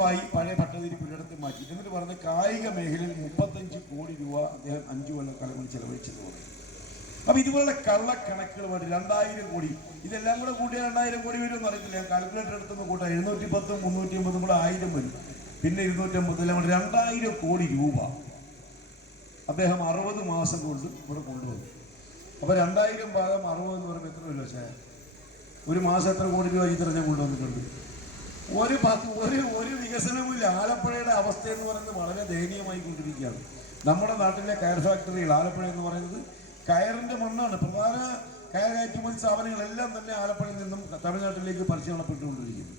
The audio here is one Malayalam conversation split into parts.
ബായി പഴയ ഭട്ടതിരി പുരയിടത്തിൽ മാറ്റി. എന്നിട്ട് പറഞ്ഞ് കായിക മേഖലയിൽ 35 കോടി രൂപ അദ്ദേഹം 5 കൊല്ലക്കാലം കൊണ്ട് ചെലവഴിച്ചെന്ന് പറയും. അപ്പൊ ഇതുപോലുള്ള കള്ളക്കണക്കുകളുമായിട്ട് 2000 കോടി, ഇതെല്ലാം കൂടെ കൂട്ടിയാൽ 2000 കോടി വരുമെന്ന് അറിയത്തില്ല. ഞാൻ കാൽക്കുലേറ്റർ എടുത്തൊന്ന് കൂട്ടാം. 710 350 കൂടെ 1000 വരും, പിന്നെ 250, എല്ലാം കൂടെ 2000 കോടി രൂപ അദ്ദേഹം 60 മാസം കൊണ്ട് ഇവിടെ കൊണ്ടുവന്നു. അപ്പൊ 2000 ഭാഗം 60 എന്ന് പറയുമ്പോൾ എത്ര വരും? പക്ഷേ ഒരു മാസം എത്ര കോടി രൂപ ഈ തെരഞ്ഞെടുപ്പ് കൊണ്ടുവന്നിട്ടുണ്ട്? ഒരു വികസനവുമില്ല. ആലപ്പുഴയുടെ അവസ്ഥ എന്ന് പറയുന്നത് വളരെ ദയനീയമായി കൊണ്ടിരിക്കുകയാണ്. നമ്മുടെ നാട്ടിലെ കയർ ഫാക്ടറികൾ, ആലപ്പുഴ എന്ന് പറയുന്നത് കയറിന്റെ മണ്ണാണ്. പ്രധാന കയർ കയറ്റുമതി സ്ഥാപനങ്ങളെല്ലാം തന്നെ ആലപ്പുഴയിൽ നിന്നും തമിഴ്നാട്ടിലേക്ക് പരിശീലനപ്പെട്ടുകൊണ്ടിരിക്കുന്നു.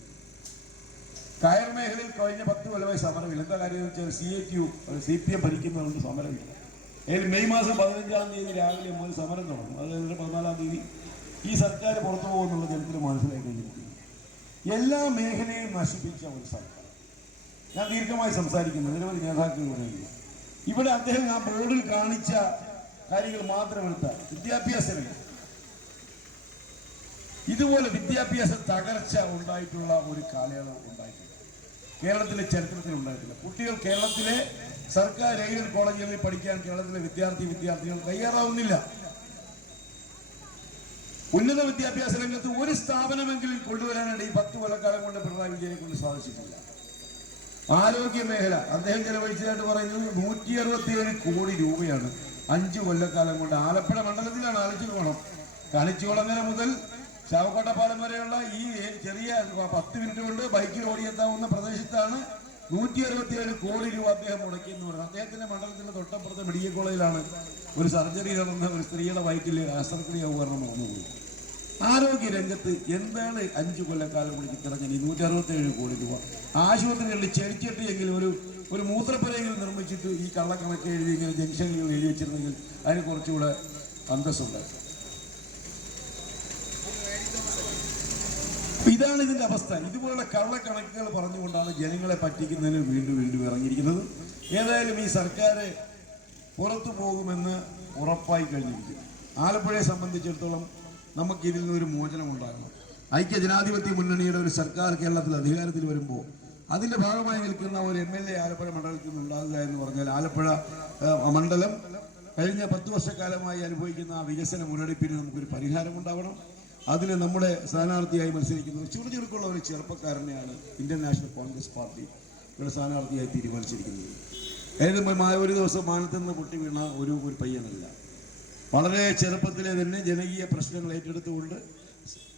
കയർ മേഖലയിൽ കഴിഞ്ഞ 10 കൊല്ലമായി സമരമില്ല. എന്താ കാര്യം എന്ന് വെച്ചാൽ CPM ഭരിക്കുന്നതുകൊണ്ട് സമരമില്ല. മെയ് മാസം 15-ാം തീയതി രാവിലെ മുതൽ സമരം തുടങ്ങും. അത് 14-ാം തീയതി ഈ സർക്കാർ പുറത്തു പോകുന്നുള്ള ജനത്തിന് മനസ്സിലായി കഴിഞ്ഞിരിക്കുന്നു. എല്ലാ മേഖലയും നശിപ്പിച്ച ഒരു സർക്കാർ. ഞാൻ ദീർഘമായി സംസാരിക്കുന്നു, നിരവധി നേതാക്കൾ പറയുന്നു. ഇവിടെ അദ്ദേഹം ആ ബോർഡിൽ കാണിച്ച കാര്യങ്ങൾ മാത്രം എടുത്താൽ വിദ്യാഭ്യാസം, ഇതുപോലെ വിദ്യാഭ്യാസ തകർച്ച ഉണ്ടായിട്ടുള്ള ഒരു കാലയളവ് ഉണ്ടായിട്ടില്ല, കേരളത്തിലെ ചരിത്രത്തിൽ ഉണ്ടായിട്ടില്ല. കുട്ടികൾ കേരളത്തിലെ സർക്കാർ എയ്ഡഡ് കോളേജുകളിൽ പഠിക്കാൻ കേരളത്തിലെ വിദ്യാർത്ഥികൾ തയ്യാറാവുന്നില്ല. ഉന്നത വിദ്യാഭ്യാസ രംഗത്ത് ഒരു സ്ഥാപനമെങ്കിലും കൊണ്ടുവരാനായിട്ട് ഈ 10 കൊല്ലക്കാലം കൊണ്ട് പിണറായി വിജയനെ കൊണ്ട് സാധിച്ചിട്ടില്ല. ആരോഗ്യ മേഖല അദ്ദേഹം ചെലവഴിച്ചതായിട്ട് പറയുന്നത് 167 കോടി രൂപയാണ് 5 കൊല്ലക്കാലം കൊണ്ട്. ആലപ്പുഴ മണ്ഡലത്തിലാണ്. ആലോചിക്കണം, കണിച്ചുകുളങ്ങര മുതൽ ചാവക്കോട്ടപ്പാലം വരെയുള്ള ഈ ചെറിയ 10 മിനിറ്റ് കൊണ്ട് ബൈക്കിൽ ഓടിയെത്താവുന്ന പ്രദേശത്താണ് 167 കോടി രൂപ അദ്ദേഹം മുടക്കിയെന്ന് പറയുന്നത്. അദ്ദേഹത്തിന്റെ മണ്ഡലത്തിന്റെ തൊട്ടപ്പുറത്തെ മെഡിക്കൽ കോളേജിലാണ് ഒരു സർജറി നടന്ന ഒരു സ്ത്രീയുടെ വയറ്റിൽ ശസ്ത്രക്രിയ ഉപകരണം വന്നുപോയി. ആരോഗ്യ രംഗത്ത് എന്താണ് 5 കൊല്ലക്കാലം കൊണ്ട് കിടഞ്ഞ 167 കോടി രൂപ? ആശുപത്രികളിൽ ചെടിച്ചട്ടിയെങ്കിലും ഒരു മൂത്രപ്പുരയെങ്കിലും നിർമ്മിച്ചിട്ട് ഈ കള്ളക്കണക്ക് എഴുതി ഇങ്ങനെ ജംഗ്ഷനുകൾ എഴുതി വെച്ചിരുന്നെങ്കിൽ അതിന് കുറച്ചുകൂടെ അന്തസ്സുണ്ടായി. ഇതാണ് ഇതിന്റെ അവസ്ഥ. ഇതുപോലുള്ള കള്ളക്കണക്കുകൾ പറഞ്ഞുകൊണ്ടാണ് ജനങ്ങളെ പറ്റിക്കുന്നതിന് വീണ്ടും ഇറങ്ങിയിരിക്കുന്നത്. ഏതായാലും ഈ സർക്കാർ പുറത്തു പോകുമെന്ന് ഉറപ്പായി കഴിഞ്ഞിരിക്കുന്നു. ആലപ്പുഴയെ സംബന്ധിച്ചിടത്തോളം നമുക്ക് ഇതിൽ നിന്നൊരു മോചനം ഉണ്ടാകണം. ഐക്യ ജനാധിപത്യ മുന്നണിയുടെ ഒരു സർക്കാർ കേരളത്തിൽ അധികാരത്തിൽ വരുമ്പോൾ അതിന്റെ ഭാഗമായി നിൽക്കുന്ന ഒരു MLA ആലപ്പുഴ മണ്ഡലത്തിൽ നിന്ന് ഉണ്ടാകുക എന്ന് പറഞ്ഞാൽ ആലപ്പുഴ മണ്ഡലം കഴിഞ്ഞ 10 വർഷക്കാലമായി അനുഭവിക്കുന്ന ആ വികസന മുരടിപ്പിന് നമുക്കൊരു പരിഹാരം ഉണ്ടാവണം. അതിന് നമ്മുടെ സ്ഥാനാർത്ഥിയായി മത്സരിക്കുന്നത് ചുറുചുറുക്കുള്ള ഒരു ചെറുപ്പക്കാരനെയാണ് ഇന്ത്യൻ നാഷണൽ കോൺഗ്രസ് പാർട്ടി ഇവിടെ സ്ഥാനാർത്ഥിയായി തീരുമാനിച്ചിരിക്കുന്നത്. ഒരു ദിവസം മാനത്ത് നിന്ന് പൊട്ടി വീണ ഒരു പയ്യനല്ല. വളരെ ചെറുപ്പത്തിലെ തന്നെ ജനകീയ പ്രശ്നങ്ങൾ ഏറ്റെടുത്തുകൊണ്ട്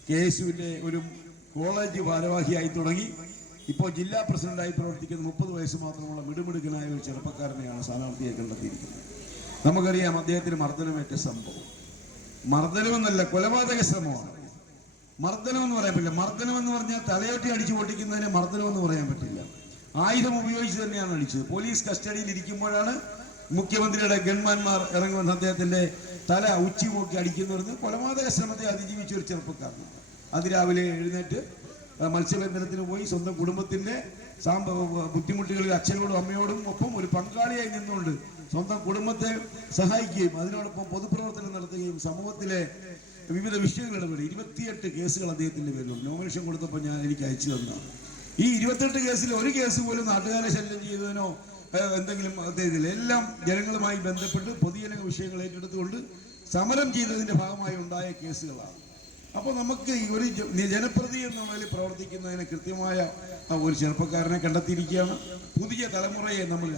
KSUവിൻ്റെ ഒരു കോളേജ് ഭാരവാഹിയായി തുടങ്ങി ഇപ്പോൾ ജില്ലാ പ്രസിഡന്റായി പ്രവർത്തിക്കുന്ന 30 വയസ്സ് മാത്രമുള്ള മിടുമിടുക്കനായ ഒരു ചെറുപ്പക്കാരനെയാണ് സ്ഥാനാർത്ഥിയായി കണ്ടെത്തിയിരിക്കുന്നത്. നമുക്കറിയാം അദ്ദേഹത്തിന് മർദ്ദനമേറ്റ സംഭവം. മർദ്ദനമെന്നല്ല, കൊലപാതക ശ്രമമാണ്. മർദ്ദനമെന്ന് പറയാൻ പറ്റില്ല. മർദ്ദനമെന്ന് പറഞ്ഞാൽ തലയോട്ടി അടിച്ചു പൊട്ടിക്കുന്നതിന് മർദ്ദനമെന്ന് പറയാൻ പറ്റില്ല. ആയുധം ഉപയോഗിച്ച് തന്നെയാണ് അടിച്ചത്. പോലീസ് കസ്റ്റഡിയിൽ ഇരിക്കുമ്പോഴാണ് മുഖ്യമന്ത്രിയുടെ ഗൺമാന്മാർ ഇറങ്ങുമെന്ന് അദ്ദേഹത്തിന്റെ തല ഉച്ചി നോക്കി അടിക്കുന്നവരുന്ന്. കൊലപാതക ശ്രമത്തെ അതിജീവിച്ച ഒരു ചെറുപ്പക്കാരനാണ്. അതിരാവിലെ എഴുന്നേറ്റ് മത്സ്യബന്ധനത്തിന് പോയി സ്വന്തം കുടുംബത്തിന്റെ ബുദ്ധിമുട്ടുകളിൽ അച്ഛനോടും അമ്മയോടും ഒപ്പം ഒരു പങ്കാളിയായി നിന്നുകൊണ്ട് സ്വന്തം കുടുംബത്തെ സഹായിക്കുകയും അതിനോടൊപ്പം പൊതുപ്രവർത്തനം നടത്തുകയും സമൂഹത്തിലെ വിവിധ വിഷയങ്ങൾ ഇടപെടും. 28 കേസുകൾ അദ്ദേഹത്തിന്റെ പേരിലുണ്ട്. നോമിനേഷൻ കൊടുത്തപ്പോൾ എനിക്ക് അയച്ചു തന്നതാണ്. ഈ 28 കേസിൽ ഒരു കേസ് പോലും നാട്ടുകാരെ ശല്യം ചെയ്തതിനോ എന്തെങ്കിലും അദ്ദേഹത്തില്ല. എല്ലാം ജനങ്ങളുമായി ബന്ധപ്പെട്ട് പൊതുജന വിഷയങ്ങൾ ഏറ്റെടുത്തുകൊണ്ട് സമരം ചെയ്തതിന്റെ ഭാഗമായി ഉണ്ടായ കേസുകളാണ്. അപ്പോൾ നമുക്ക് ഒരു ജനപ്രതി എന്നുള്ളതിൽ പ്രവർത്തിക്കുന്നതിന് കൃത്യമായ ഒരു ചെറുപ്പക്കാരനെ കണ്ടെത്തിയിരിക്കുകയാണ്. പുതിയ തലമുറയെ നമ്മൾ